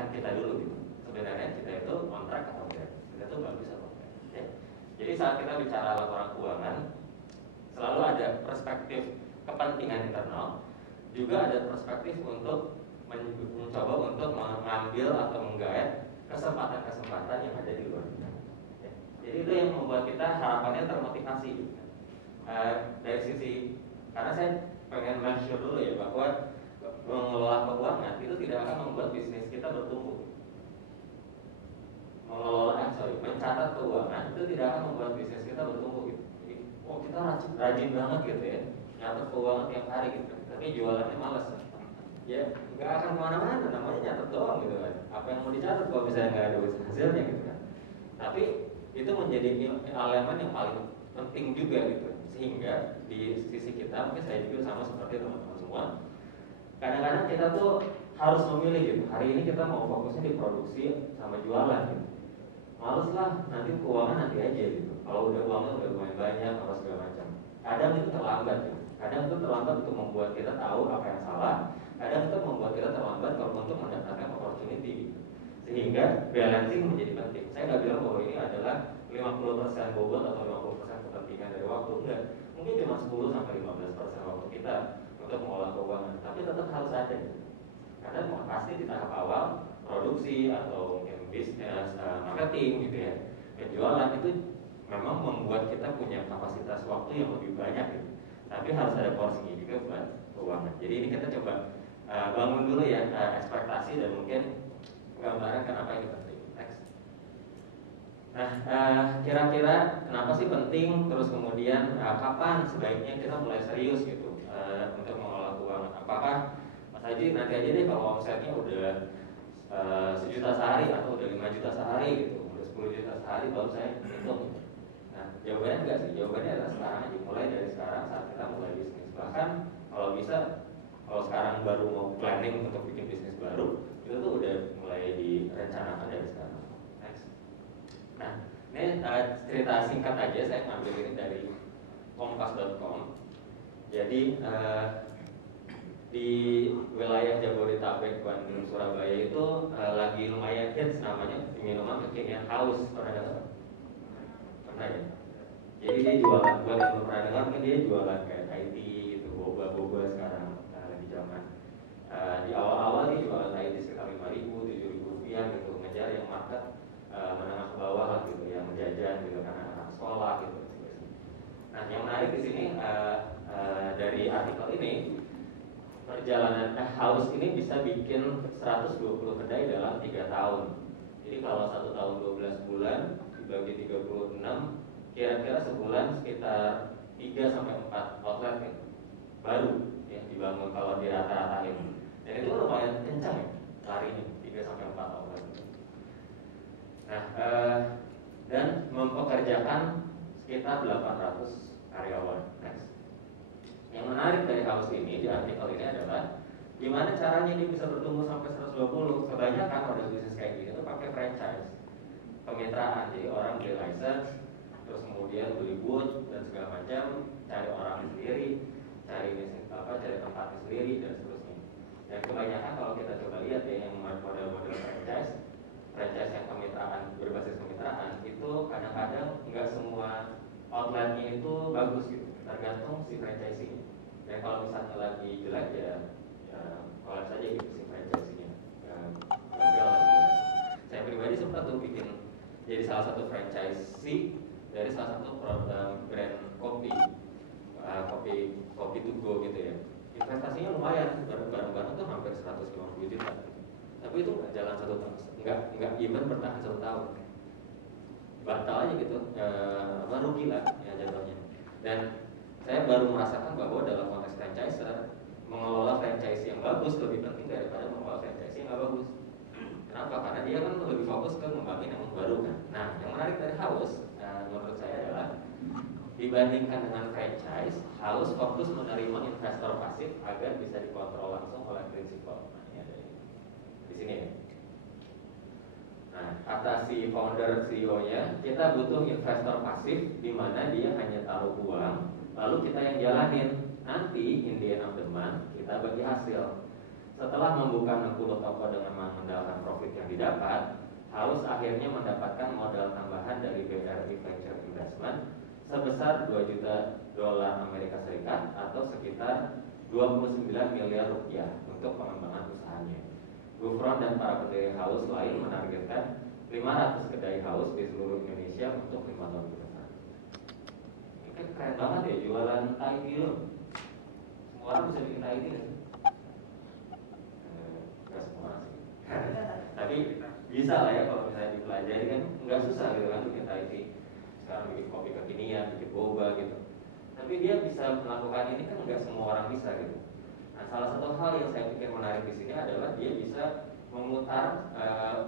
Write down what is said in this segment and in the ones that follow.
memastikan kita dulu gitu. Sebenarnya kita itu kontrak atau enggak, kita itu bagus atau enggak. Ya. Jadi saat kita bicara laporan keuangan, selalu ada perspektif kepentingan internal, juga ada perspektif untuk mencoba untuk mengambil atau menggait kesempatan-kesempatan yang ada di luar kita. Ya. Jadi itu yang membuat kita harapannya termotivasi. Dari sisi, karena saya pengen make sure dulu ya bahwa mengelola keuangan itu tidak akan membuat bisnis kita bertumbuh. Mencatat keuangan itu tidak akan membuat bisnis kita bertumbuh gitu. Jadi, kita rajin banget gitu ya, nyatat keuangan tiap hari gitu. Tapi jualannya malas. Ya, nggak akan kemana-mana, namanya nyatet doang gitu kan. Apa yang mau dicatat kalau misalnya nggak ada hasilnya gitu kan. Tapi itu menjadi elemen yang paling penting juga gitu. Sehingga di sisi kita, mungkin saya juga sama seperti teman-teman semua, kadang-kadang kita tuh harus memilih gitu. Hari ini kita mau fokusnya di produksi sama jualan gitu. Males lah, nanti keuangan nanti aja gitu. Kalau udah uangnya udah lumayan banyak, kalau segala macam. Kadang itu terlambat gitu. Kadang itu terlambat untuk membuat kita tahu apa yang salah. Kadang itu membuat kita terlambat kalau untuk mendapatkan opportunity gitu. Sehingga balancing menjadi penting. Saya nggak bilang bahwa ini adalah 50% bobot atau 50% kepentingan dari waktu, enggak. Mungkin cuma 10-15% waktu kita untuk mengolah keuangan. Tapi tetap harus ada gitu. Karena pasti di tahap awal produksi atau mungkin bisnis, marketing gitu ya, penjualan itu memang membuat kita punya kapasitas waktu yang lebih banyak gitu. Tapi harus ada porsinya juga buat keuangan. Jadi ini kita coba bangun dulu ya ekspektasi dan mungkin gambaran kenapa ini penting. Next. Nah, kira-kira kenapa sih penting? Terus kemudian kapan sebaiknya kita mulai serius gitu untuk mengelola keuangan? Apakah Mas Haji nanti aja deh kalau omsetnya udah 1 juta sehari atau udah 5 juta sehari gitu, udah 10 juta sehari baru saya hitung. Nah, jawabannya enggak sih. Jawabannya adalah sekarang aja, mulai dari sekarang saat kita mulai bisnis. Bahkan kalau bisa, kalau sekarang baru mau planning untuk bikin bisnis baru, itu tuh udah mulai direncanakan dari sekarang. Next. Nah, ini cerita singkat aja, saya ngambil ini dari kompas.com. Jadi di wilayah Jabodetabek, Bandung, Surabaya itu lagi lumayan hits namanya minuman kekinian haus. Pernah dengar? Pernah ya? Jadi dia jualan, buat yang belum pernah dengar, mungkin dia jualan kayak Thai tea, itu boba-boba sekarang lagi zaman. Di awal-awal dia jualan Thai tea sekitar 5.000, 7.000 rupiah gitu, ngejar yang market menengah ke bawah lah gitu, yang menjajan gitu karena anak sekolah gitu. Nah, yang menarik di sini dari artikel ini, perjalanan haus ini bisa bikin 120 kedai dalam 3 tahun. Jadi kalau 1 tahun 12 bulan dibagi 36, kira-kira sebulan sekitar 3-4 outlet ya, baru ya dibangun kalau di rata-ratain. Dan itu lumayan kencang ya larinya, 3-4 outlet. Nah, dan mempekerjakan sekitar 800 karyawan. Next. Yang menarik dari haus ini di artikel ini adalah gimana caranya dia bisa bertumbuh sampai 120. Kebanyakan model bisnis kayak gini itu pakai franchise, kemitraan. Jadi orang beli license, terus kemudian beli booth dan segala macam, cari orang sendiri, cari bisnis cari tempatnya sendiri dan seterusnya. Dan kebanyakan kalau kita coba lihat ya yang model-model franchise yang kemitraan, berbasis kemitraan itu kadang-kadang nggak semua outletnya itu bagus gitu, tergantung si franchising-nya. Dan kalau misalnya lagi jelek ya kolab saja gitu si franchising-nya, gagal gitu. Saya pribadi sempat tuh bikin jadi salah satu franchisee dari salah satu brand kopi, kopi to go gitu ya. Investasinya lumayan, barang-barang tuh hampir 150 juta. Tapi itu nggak jalan 1 tahun, nggak even bertahan 1 tahun. Batal aja gitu, rugi lah ya jatuhnya. Dan saya baru merasakan bahwa dalam konteks franchiser, mengelola franchise yang bagus lebih penting daripada mengelola franchise yang nggak bagus. Kenapa? Karena dia kan lebih fokus ke ngembangin yang baru kan. Nah, yang menarik dari House, menurut saya adalah dibandingkan dengan franchise, House fokus menerima investor pasif agar bisa dikontrol langsung oleh prinsipal. Nah, ini ada di sini ya. Nah, kata si founder CEO-nya, kita butuh investor pasif di mana dia hanya taruh uang, lalu kita yang jalanin. Nanti in the end of the month kita bagi hasil. Setelah membuka 60 toko dengan mengandalkan profit didapat, House akhirnya mendapatkan modal tambahan dari BRI Venture Investment sebesar 2 juta dolar Amerika Serikat atau sekitar 29 miliar rupiah untuk pengembangan usahanya. Gufron dan para pendiri House lain menargetkan 500 kedai House di seluruh Indonesia untuk 5 tahun ke depan. Ini kan keren banget ya, jualan Thai tea loh. Semua orang bisa bikin Thai tea. Enggak semua sih. Tapi bisa lah ya kalau misalnya dipelajari, kan nggak susah gitu kan bikin Thai tea. Sekarang bikin kopi kekinian, bikin boba gitu. Tapi dia bisa melakukan ini kan nggak semua orang bisa gitu. Nah, salah satu hal yang saya pikir menarik di sini adalah dia bisa memutar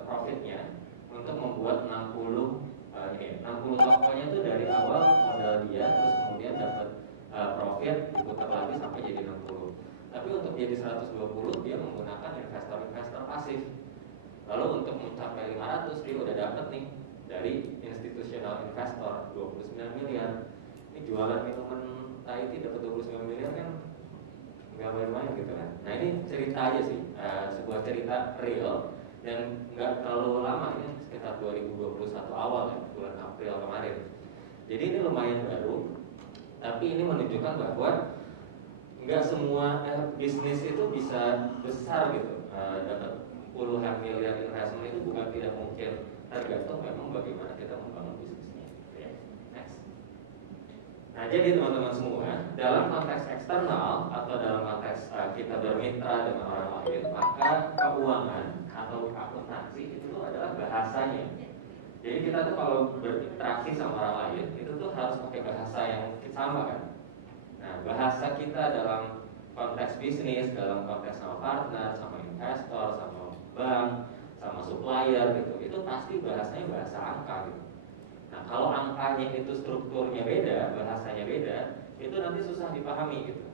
profitnya untuk membuat 60 tokonya itu dari awal modal dia, terus kemudian dapat profit diputar lagi sampai jadi 60. Tapi untuk jadi 120 dia menggunakan investor-investor pasif. Lalu untuk mencapai 500 dia udah dapat nih dari institutional investor 29 miliar. Ini jualan minuman Thai tea dapat 29 miliar kan nggak main-main gitu kan. Nah ini cerita aja sih, sebuah cerita real dan nggak terlalu lama, ini sekitar 2021 awal ya, bulan April kemarin. Jadi ini lumayan baru, tapi ini menunjukkan bahwa nggak semua bisnis itu bisa besar gitu, dapat puluhan miliar investment itu bukan tidak mungkin, tergantung memang bagaimana kita membangun bisnisnya. Next. Nah jadi teman-teman semua, dalam konteks eksternal atau dalam konteks kita bermitra dengan orang lain, maka keuangan atau akuntansi itu adalah bahasanya. Jadi kita tuh kalau berinteraksi sama orang lain itu tuh harus pakai bahasa yang sama kan. Nah bahasa kita dalam konteks bisnis, dalam konteks sama partner, sama investor, sama bank, sama supplier gitu, itu pasti bahasanya bahasa angka gitu. Nah kalau angkanya itu strukturnya beda, bahasanya beda, itu nanti susah dipahami gitu.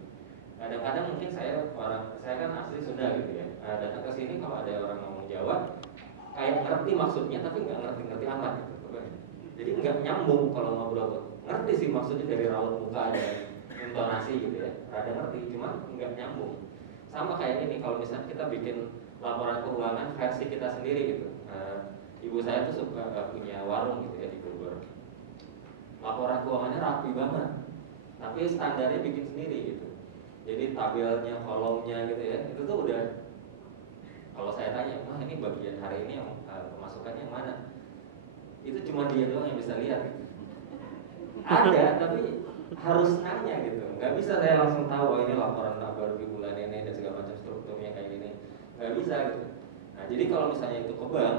Kadang-kadang mungkin saya kan asli Sunda gitu ya, datang ke sini kalau ada orang ngomong Jawa, kayak ngerti maksudnya tapi nggak ngerti amat gitu. Jadi nggak nyambung kalau ngobrol. Ngerti sih maksudnya dari raut muka dan intonasi gitu ya, rada ngerti, cuma nggak nyambung. Sama kayak ini kalau misalnya kita bikin laporan keuangan versi kita sendiri gitu. Ibu saya tuh suka punya warung gitu ya di Bogor. Laporan keuangannya rapi banget, tapi standarnya bikin sendiri gitu. Jadi tabelnya, kolomnya gitu ya, itu tuh udah. Kalau saya tanya, wah ini bagian hari ini yang pemasukannya yang mana? Itu cuma dia doang yang bisa lihat. Gitu. Ada, tapi harus nanya gitu. Nggak bisa saya langsung tahu, oh ini laporan baru di bulan ini dan segala macam strukturnya kayak gini. Nggak bisa gitu. Nah jadi kalau misalnya itu ke bank,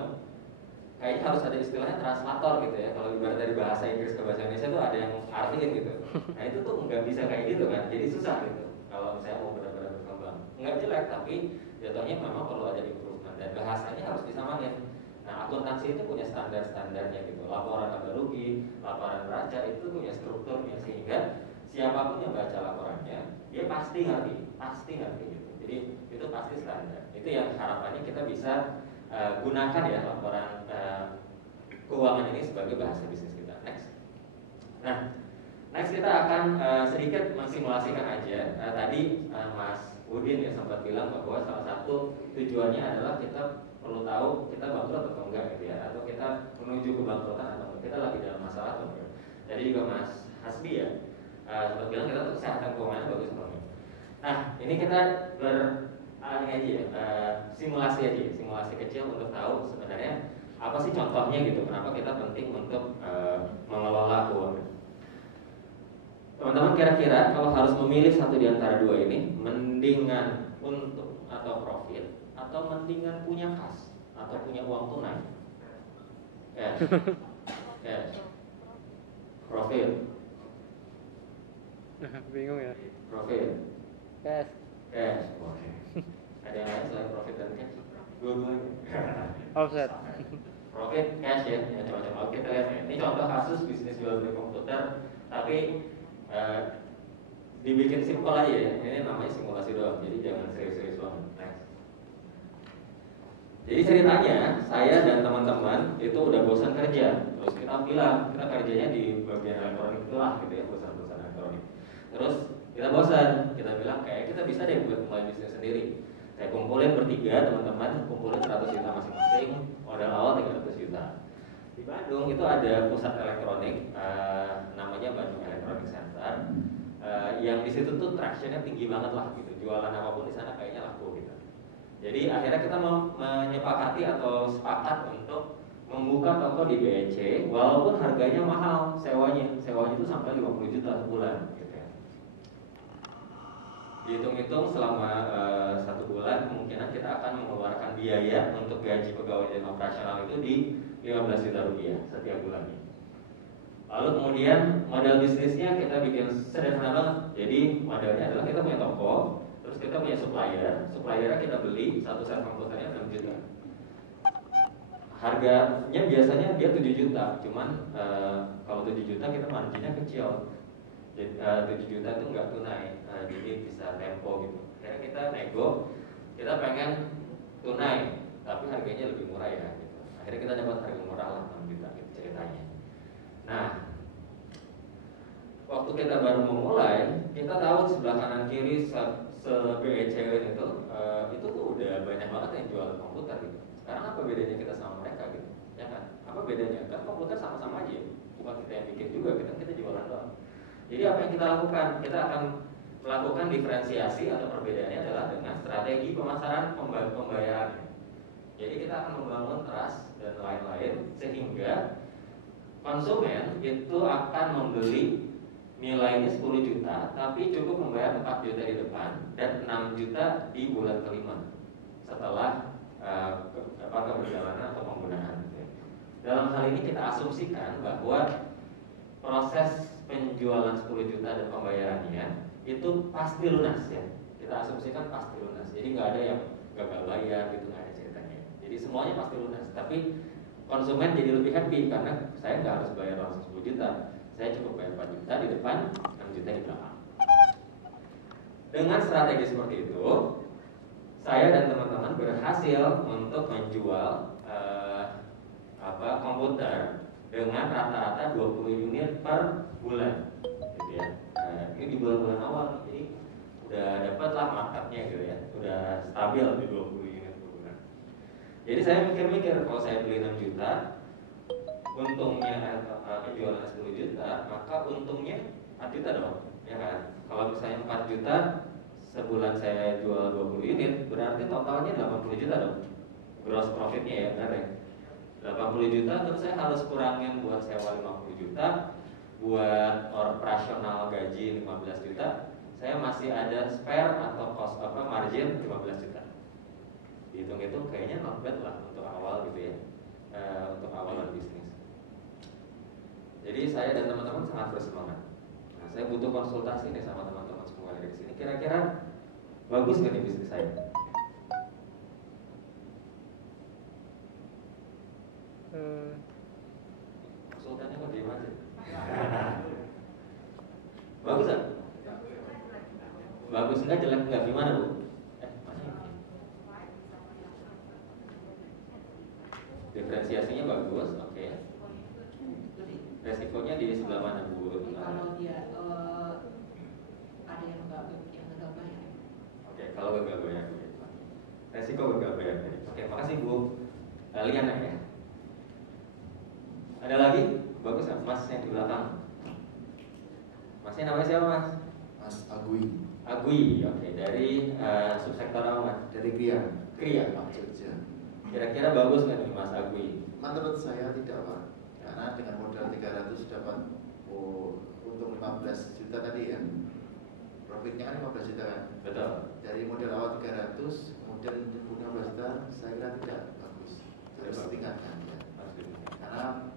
kayaknya harus ada istilahnya translator gitu ya. Kalau ibarat dari bahasa Inggris ke bahasa Indonesia tuh ada yang artiin gitu. Nah itu tuh nggak bisa kayak gitu kan. Jadi susah gitu. Kalau misalnya mau benar-benar berkembang, nggak jelek tapi jatuhnya memang perlu ada improvement dan bahasanya harus disamain. Nah akuntansi itu punya standar-standarnya gitu. Laporan laba rugi, laporan neraca itu punya strukturnya sehingga siapapun yang baca laporannya dia pasti ngerti gitu. Jadi itu pasti standar. Itu yang harapannya kita bisa gunakan ya laporan keuangan ini sebagai bahasa bisnis kita. Next. Nah, next kita akan sedikit mensimulasikan aja. Tadi Mas Udin ya sempat bilang bahwa salah satu tujuannya adalah kita perlu tahu kita bangkrut atau enggak gitu ya, atau kita menuju kebangkrutan atau enggak, kita lagi dalam masalah atau enggak. Tadi juga Mas Hasbi ya sempat bilang kita tuh kesehatan keuangan bagus atau enggak. Nah, ini kita simulasi kecil untuk tahu sebenarnya apa sih contohnya gitu, kenapa kita penting untuk mengelola keuangan. Teman-teman kira-kira kalau harus memilih satu di antara dua ini, mendingan untung atau profit, atau mendingan punya kas atau punya uang tunai? Cash. Profit. Bingung ya. Profit. Cash. Oke. Ada yang lain selain profit dan cash? Dua-duanya. Offset. Profit, cash ya, macam-macam. Oke, kita lihat ya. Ini contoh kasus bisnis jual beli komputer, tapi dibikin simpel aja ya. Ini namanya simulasi doang, jadi jangan serius-serius banget. Next. Jadi ceritanya, saya dan teman-teman itu udah bosan kerja. Terus kita bilang, kita kerjanya di bagian elektronik itulah gitu ya, bosan-bosan elektronik. Terus kita bosan, kita bilang kayak kita bisa deh buat mulai bisnis sendiri. Saya kumpulin bertiga teman-teman, kumpulin 100 juta masing-masing, Di Bandung itu ada pusat elektronik, namanya Bandung Electronic Center, yang di situ tuh tractionnya tinggi banget lah gitu. Jualan apapun di sana kayaknya laku gitu. Jadi akhirnya kita menyepakati atau sepakat untuk membuka toko di BEC, walaupun harganya mahal sewanya itu sampai 50 juta sebulan. Gitu ya. Dihitung-hitung selama 1 bulan kemungkinan kita akan mengeluarkan biaya untuk gaji pegawai dan operasional itu di 15 juta rupiah setiap bulannya. Lalu kemudian model bisnisnya kita bikin sederhana banget. Jadi modelnya adalah kita punya toko, terus kita punya suppliernya kita beli satu set komputernya 6 juta. Harganya biasanya dia 7 juta, cuman kalau 7 juta kita marginnya kecil. Jadi 7 juta itu nggak tunai, jadi bisa tempo gitu. Akhirnya kita nego, kita pengen tunai, tapi harganya lebih murah ya. Gitu. Akhirnya kita dapat harga murah lah 6 juta gitu ceritanya. Nah, waktu kita baru memulai, kita tahu sebelah kanan kiri se-BEC itu tuh udah banyak banget yang jual komputer gitu. Sekarang apa bedanya kita sama mereka gitu? Ya kan? Apa bedanya? Kan komputer sama-sama aja, bukan kita yang bikin juga, kita jualan doang. Jadi apa yang kita lakukan? Kita akan melakukan diferensiasi atau perbedaannya adalah dengan strategi pemasaran pembayaran. Jadi kita akan membangun trust dan lain-lain sehingga konsumen itu akan membeli nilainya 10 juta tapi cukup membayar 4 juta di depan dan 6 juta di bulan kelima setelah keberjalanan atau penggunaan. Dalam hal ini kita asumsikan bahwa proses penjualan 10 juta dan pembayarannya itu pasti lunas ya. Kita asumsikan pasti lunas. Jadi nggak ada yang gagal bayar gitu, nggak ada ceritanya. Jadi semuanya pasti lunas. Tapi konsumen jadi lebih happy karena saya nggak harus bayar langsung 10 juta. Saya cukup bayar 4 juta di depan, 6 juta di belakang. Dengan strategi seperti itu, saya dan teman-teman berhasil untuk menjual komputer dengan rata-rata 20 unit per bulan, gitu ya. Ini di bulan-bulan awal, jadi udah dapat lah marketnya gitu ya, udah stabil di 20 unit per bulan. Jadi saya mikir-mikir kalau saya beli 6 juta, untungnya penjualan 10 juta, maka untungnya 4 juta dong, ya kan? Kalau misalnya 4 juta sebulan saya jual 20 unit, berarti totalnya 80 juta dong. Gross profitnya ya, benar ya? 80 juta, terus saya harus kurangin buat sewa 50 juta, buat operasional gaji 15 juta, saya masih ada spare atau cost margin 15 juta. Dihitung-hitung kayaknya not bad lah untuk awal gitu ya, untuk awalan bisnis. Jadi saya dan teman-teman sangat bersemangat. Nah, saya butuh konsultasi nih sama teman-teman semua dari sini. Kira-kira bagus nggak nih bisnis saya? Konsultannya kok diem aja? Bagus kan? Bagus enggak, jelek enggak, gimana Bu? Diferensiasinya bagus, oke. Resikonya di sebelah mana Bu? Kalau dia ada yang gagal bayar. Oke, kalau gagal bayar. Resiko gagal bayar. Oke, makasih Bu. Liana ya. Ada lagi? Bagus ya, Mas yang di belakang. Masnya namanya siapa Mas? Mas Agui. Agui, oke. Dari subsektor apa Mas? Dari Kria. Kria, Pak Jogja. Kira-kira bagus nggak nih Mas Agui? Menurut saya tidak Pak. Karena dengan modal 300 dapat untung 15 juta tadi ya. Profitnya kan 15 juta kan. Betul. Dari modal awal 300 kemudian 15 juta, saya kira tidak bagus. Harus ditingkatkan ya. Karena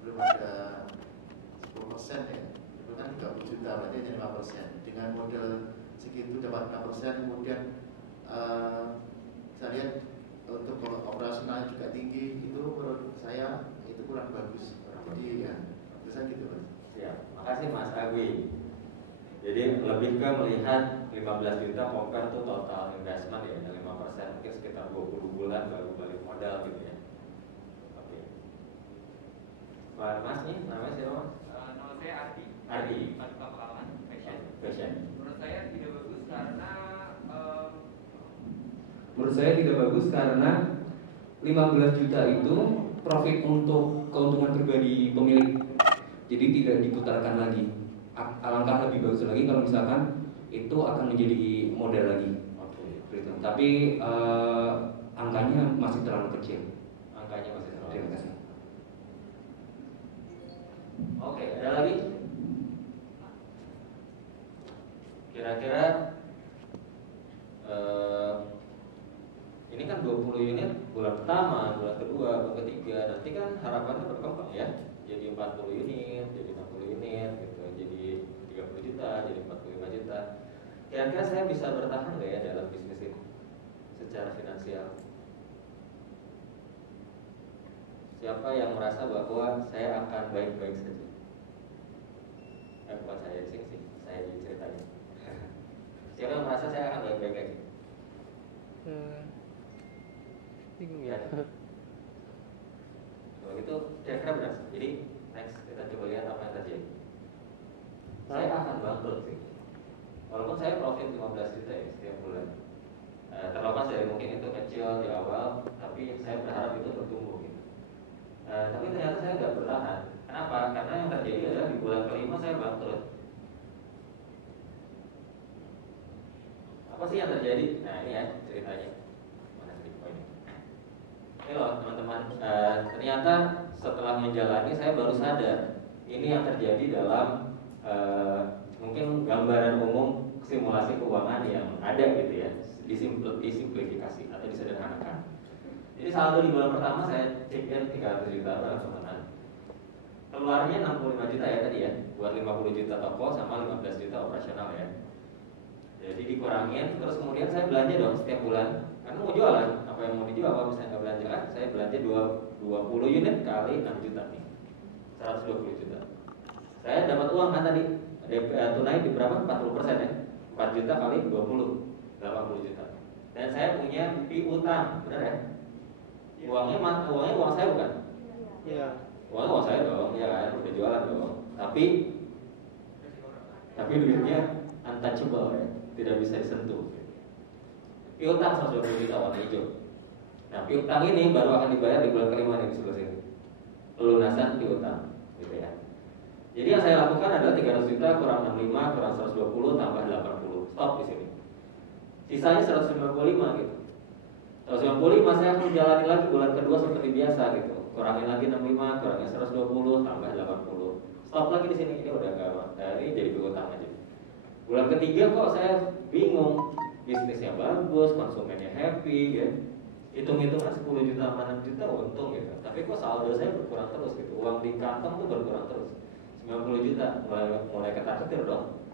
belum ada 10% ya. Itu kan 30 juta, berarti hanya 5%. Dengan modal segitu dapat 5%, kemudian saya lihat untuk operasional juga tinggi, itu menurut saya itu kurang bagus. Jadi ya, itu saja gitu Mas. Siap, makasih Mas Agui. Jadi lebih ke melihat 15 juta compare tuh total investment ya, 5% mungkin sekitar 20 bulan baru balik modal gitu ya. Oke. Mas nih, namanya siapa Mas? Nama saya Ardi. Ardi. Tanpa Pekalongan, Fashion. Menurut saya tidak bagus karena menurut saya tidak bagus karena 15 juta itu profit untuk keuntungan pribadi pemilik. Jadi tidak diputarkan lagi. Alangkah lebih bagus lagi kalau misalkan itu akan menjadi modal lagi. Oke. Gitu. Tapi angkanya masih terlalu kecil. Angkanya masih terlalu Terima kecil. kasih. Oke, ada lagi? Kira-kira ini kan 20 unit bulan pertama, bulan kedua, bulan ketiga. Nanti kan harapannya berkembang ya. Jadi 40 unit, jadi 60 unit gitu. Jadi 30 juta, jadi 45 juta. Kira-kira saya bisa bertahan nggak ya dalam bisnis ini secara finansial? Siapa yang merasa bahwa saya akan baik-baik saja? Bukan saya di sini sih, saya di ceritanya. Siapa yang merasa saya akan baik-baik aja? Bingung ya. Kalau gitu kira-kira benar. Jadi next kita coba lihat apa yang terjadi. Saya akan bangkrut sih. Walaupun saya profit 15 juta ya setiap bulan. Terlepas dari mungkin itu kecil di awal, tapi saya berharap itu bertumbuh gitu. Tapi ternyata saya nggak bertahan. Kenapa? Karena yang terjadi adalah di bulan kelima saya bangkrut. Apa sih yang terjadi? Nah ini ya ceritanya. Mana sih poinnya? Ini loh teman-teman. Ternyata setelah menjalani saya baru sadar ini yang terjadi dalam mungkin gambaran umum simulasi keuangan yang ada gitu ya, disimplifikasi atau disederhanakan. Jadi saldo di bulan pertama saya check in 300 juta barang teman. Keluarnya 65 juta ya tadi ya, buat 50 juta toko sama 15 juta operasional ya. Jadi dikurangin, terus kemudian saya belanja dong setiap bulan. Karena mau jualan, apa yang mau dijual kalau misalnya nggak belanja kan, saya belanja 20 unit kali 6 juta nih, 120 juta. Saya dapat uang kan tadi, tunai di berapa? 40% ya, 4 juta kali 20, 80 juta. Dan saya punya piutang, benar ya? Uangnya uang saya bukan? Iya. Uangnya uang saya dong, ya kan, udah jualan dong. Tapi duitnya untouchable ya, tidak bisa disentuh. Piutang 120 juta warna hijau. Nah piutang ini baru akan dibayar di bulan kelima nih di sebelah sini. Pelunasan piutang, gitu ya. Jadi yang saya lakukan adalah 300 juta kurang 65 kurang 120 tambah 80. Stop di sini. Sisanya 195 gitu. 195 saya akan menjalani lagi bulan kedua seperti biasa gitu. Kurangin lagi 65, kurangin 120 tambah 80. Stop lagi di sini. Ini udah enggak dari jadi piutang aja. Bulan ketiga kok saya bingung. Bisnisnya bagus, konsumennya happy ya. Hitung-hitungan 10 juta sama 6 juta untung gitu. Tapi kok saldo saya berkurang terus gitu. Uang di kantong tuh berkurang terus. 90 juta mulai ketar-ketir dong.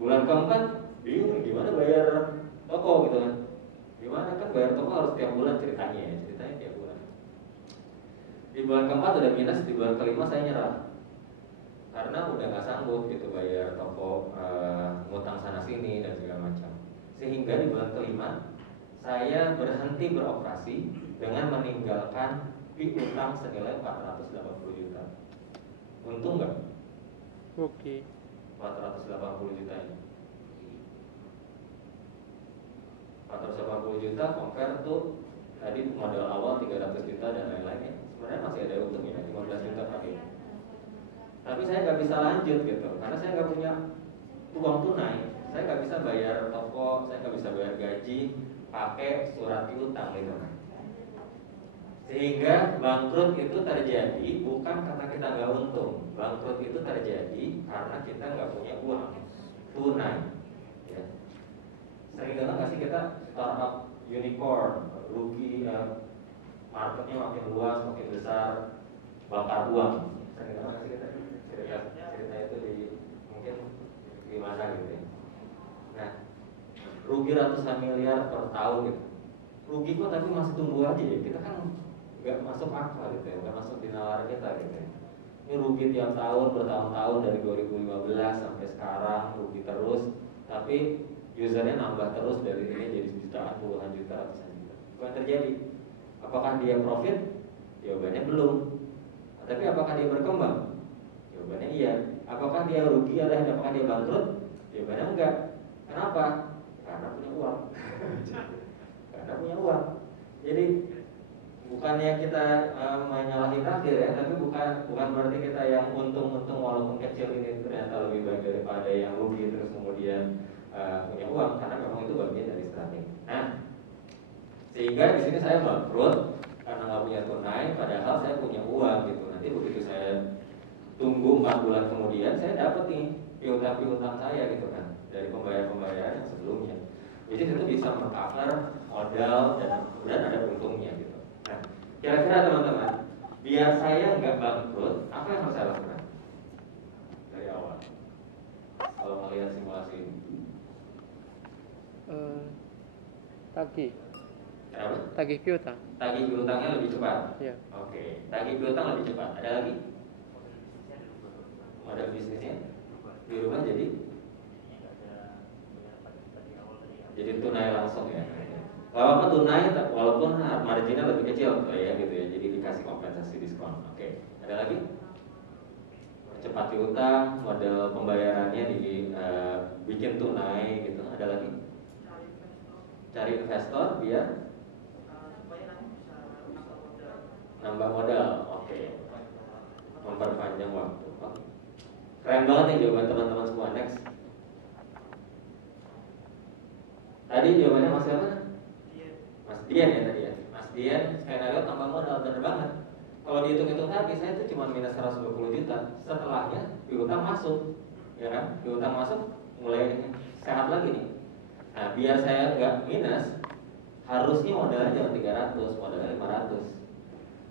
Bulan keempat bingung gimana bayar toko gitu kan. Gimana kan bayar toko harus tiap bulan ceritanya ya, ceritanya tiap bulan. Di bulan keempat udah minus, di bulan kelima saya nyerah. Karena udah nggak sanggup gitu bayar toko, ngutang sana sini dan segala macam. Sehingga di bulan kelima saya berhenti beroperasi dengan meninggalkan piutang senilai 480 juta. Untung nggak? Oke. 480 juta ini. 480 juta compare tuh tadi modal awal 300 juta dan lain-lainnya. Sebenarnya masih ada untungnya 15 juta pakai. Tapi saya nggak bisa lanjut gitu karena saya nggak punya uang tunai. Saya nggak bisa bayar toko, saya nggak bisa bayar gaji pakai surat piutang gitu. Sehingga bangkrut itu terjadi bukan karena kita nggak untung. Bangkrut itu terjadi karena kita nggak punya uang tunai. Ya. Sering dengar nggak sih kita startup unicorn, rugi, marketnya makin luas, makin besar, bakar uang. Sering dengar nggak sih kita cerita itu di mungkin di mana gitu ya. Nah, rugi ratusan miliar per tahun gitu. Rugi kok tapi masih tumbuh aja ya. Kita kan nggak masuk akal gitu ya, nggak masuk di nalar kita gitu ya. Ini rugi tiap tahun bertahun-tahun dari 2015 sampai sekarang rugi terus, tapi usernya nambah terus dari ini jadi jutaan, puluhan juta, ratusan juta. Bukan terjadi. Apakah dia profit? Jawabannya belum. Tapi apakah dia berkembang? Jawabannya iya. Apakah dia rugi atau apakah dia bangkrut? Jawabannya enggak. Kenapa? Karena punya uang. Karena punya uang. Jadi bukan bukannya kita menyalahi takdir ya, tapi bukan berarti kita yang untung walaupun kecil ini ternyata lebih baik daripada yang rugi terus kemudian punya uang, karena memang itu bagian dari strategi. Nah, sehingga di sini saya bangkrut karena nggak punya tunai, padahal saya punya uang gitu. Nanti begitu saya tunggu 4 bulan kemudian, saya dapat nih piutang saya gitu kan dari pembayaran yang sebelumnya. Jadi itu bisa mengcover modal dan kemudian ada untungnya gitu. Nah, kira-kira teman-teman, biar saya nggak bangkrut, apa yang harus saya lakukan dari awal? Kalau melihat simulasi ini, Tagih. kenapa? Tagih piutang. Tagih piutangnya lebih cepat. Ya. Oke, tagih piutang lebih cepat. Ada lagi? Modal bisnisnya dirubah jadi tunai langsung ya. Walaupun tunai, walaupun marginnya lebih kecil ya gitu ya. Jadi dikasih kompensasi diskon. Oke, ada lagi? Percepat piutang, model pembayarannya bikin tunai gitu. Ada lagi? Cari investor biar nambah modal. Oke. Memperpanjang waktu. Oke. Keren banget nih jawaban teman-teman semua. Next. Tadi jawabannya Mas siapa? Mas Dian ya tadi ya. Mas Dian skenario tambah modal, bener banget. Kalau dihitung-hitung tadi saya itu cuma minus 120 juta. Setelahnya piutang masuk, ya kan? Piutang masuk mulai sehat lagi nih. Nah, biar saya nggak minus, harusnya modalnya jangan 300, modalnya 500.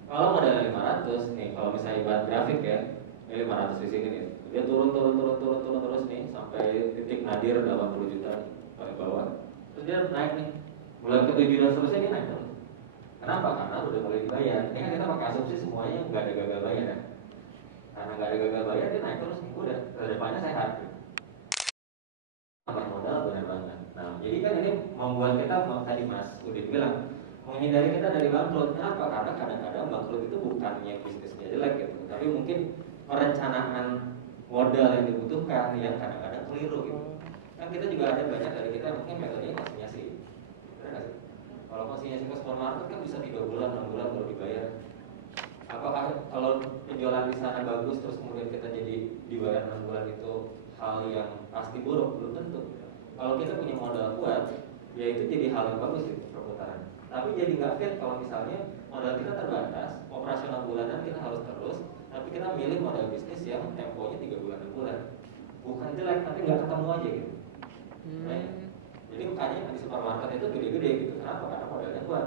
Kalau modalnya 500 nih, kalau misalnya ibarat grafik ya, ini 500 di sini nih. Dia turun terus nih sampai titik nadir 80 juta paling bawah. Terus dia naik nih, mulai ke 700 terusnya dia naik terus. Kenapa? Karena udah mulai dibayar. Ini kan kita pakai asumsi semuanya nggak ada gagal bayar ya. Karena nggak ada gagal bayar dia naik terus nih, udah kedepannya sehat. Tambah modal benar banget. Nah, jadi kan ini membuat kita tadi Mas Udin bilang menghindari kita dari bangkrut. Kenapa? Karena kadang-kadang bangkrut itu bukannya bisnisnya jelek gitu, tapi mungkin perencanaan modal yang dibutuhkan yang kadang-kadang keliru gitu. Kan kita juga ada banyak dari kita yang mungkin metodenya konsinyasi. Benar nggak sih? Kalau konsinyasi ke supermarket kan bisa 3 bulan, 6 bulan baru dibayar. Apakah kalau penjualan di sana bagus terus kemudian kita jadi dibayar 6 bulan itu hal yang pasti buruk? Belum tentu. Kalau kita punya modal kuat, ya itu jadi hal yang bagus gitu perputaran. Tapi jadi nggak fit kalau misalnya modal kita terbatas, operasional bulanan kita harus terus, tapi kita milih modal bisnis yang temponya 3 bulan 6 bulan. Bukan jelek, tapi nggak ketemu aja gitu. Nah, jadi makanya di supermarket itu gede-gede gitu. Kenapa? Karena modalnya kuat,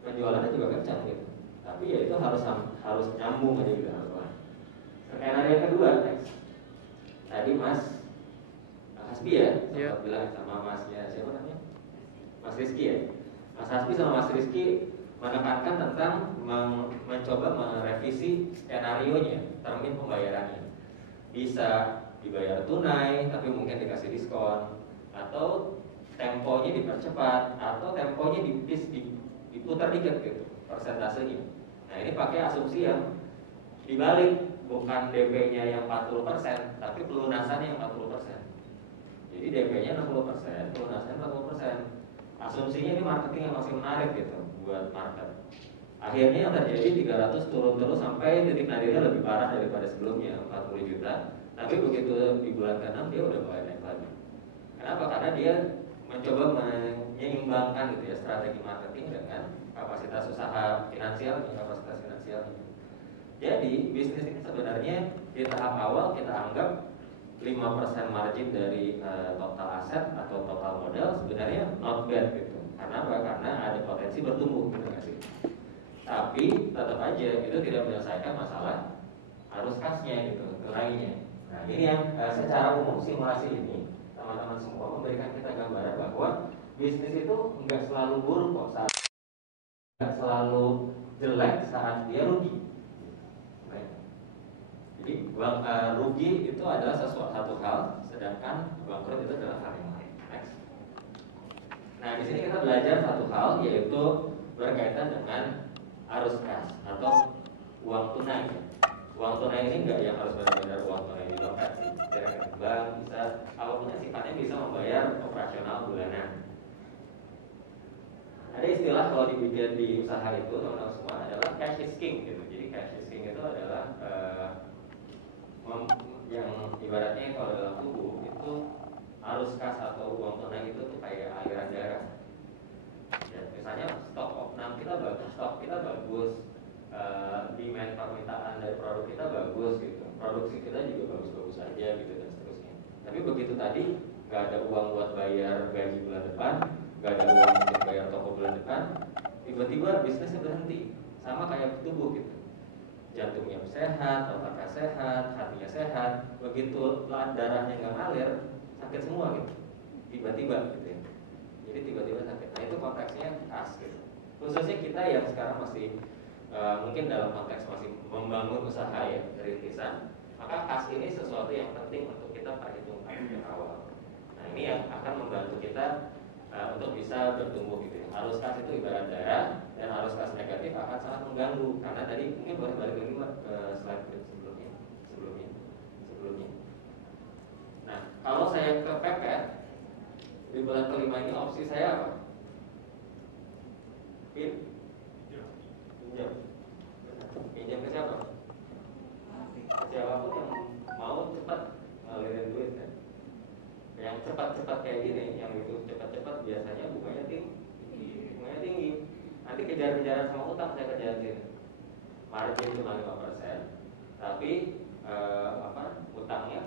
penjualannya juga kencang gitu. Tapi ya itu harus nyambung aja gitu. Skenario yang kedua, next. Tadi Mas Hasbi ya, sempat bilang sama Masnya siapa namanya? Mas Rizky ya. Mas Hasbi sama Mas Rizky menekankan tentang mencoba merevisi skenario-nya, termin pembayarannya. Bisa dibayar tunai, tapi mungkin dikasih diskon, atau temponya dipercepat, atau temponya diputar dikit gitu, persentasenya. Nah ini pakai asumsi yang dibalik, bukan DP-nya yang 40%, tapi pelunasannya yang 40%. Jadi DP-nya 60%, pelunasannya 40%. Asumsinya ini marketing yang masih menarik gitu buat market. Akhirnya yang terjadi 300 turun terus sampai titik nadirnya lebih parah daripada sebelumnya, 40 juta. Tapi begitu di bulan ke-6 dia udah mulai naik lagi. Kenapa? Karena dia mencoba menyeimbangkan gitu ya strategi marketing dengan kapasitas usaha finansial dan kapasitas finansialnya. Jadi bisnis ini sebenarnya di tahap awal kita anggap 5% margin dari total aset atau total modal sebenarnya not bad gitu. Karena apa? Karena ada potensi bertumbuh gitu nggak sih? Tapi tetap aja itu tidak menyelesaikan masalah arus kasnya gitu, tunainya. Nah ini yang secara umum simulasi ini teman-teman semua memberikan kita gambaran bahwa bisnis itu nggak selalu buruk kok, saat nggak selalu jelek saat dia rugi. Jadi rugi itu adalah satu hal, sedangkan bangkrut itu adalah hal yang lain. Next. Nah di sini kita belajar satu hal, yaitu berkaitan dengan arus kas atau uang tunai. Uang tunai ini enggak yang harus benar-benar uang tunai di dompet sih. Rekening bank bisa, kalau punya sifatnya bisa membayar operasional bulanan. Ada istilah kalau dibikin di usaha itu, teman-teman cash is king gitu. Jadi cash is king itu adalah yang ibaratnya kalau dalam tubuh itu arus kas atau uang tunai itu tuh kayak aliran darah. Ya, misalnya stok kita bagus, demand permintaan dari produk kita bagus gitu, produksi kita juga bagus-bagus aja gitu dan seterusnya. Tapi begitu tadi nggak ada uang buat bayar gaji bulan depan, nggak ada uang untuk bayar toko bulan depan, tiba-tiba bisnisnya berhenti. Sama kayak tubuh gitu, jantungnya sehat, otaknya sehat, hatinya sehat, begitu darahnya nggak ngalir, sakit semua gitu, tiba-tiba gitu ya. Jadi tiba-tiba sakit. Nah itu konteksnya kas gitu. Khususnya kita yang sekarang masih mungkin dalam konteks masih membangun usaha ya, rintisan, maka kas ini sesuatu yang penting untuk kita perhitungkan sejak awal. Nah ini yang akan membantu kita untuk bisa bertumbuh gitu ya. Arus kas itu ibarat darah, dan arus kas negatif akan sangat mengganggu. Karena tadi mungkin boleh balik lagi ke slide sebelumnya. Nah kalau saya kepepet di bulan kelima ini, opsi saya apa? Pinjam ke siapa? Siapapun yang mau cepat ngalirin duit kan. Yang cepat-cepat kayak gini, yang itu cepat-cepat biasanya bunganya tinggi. Nanti kejar-kejaran sama utang saya kejar-kejaran. Margin cuma 5%, tapi utangnya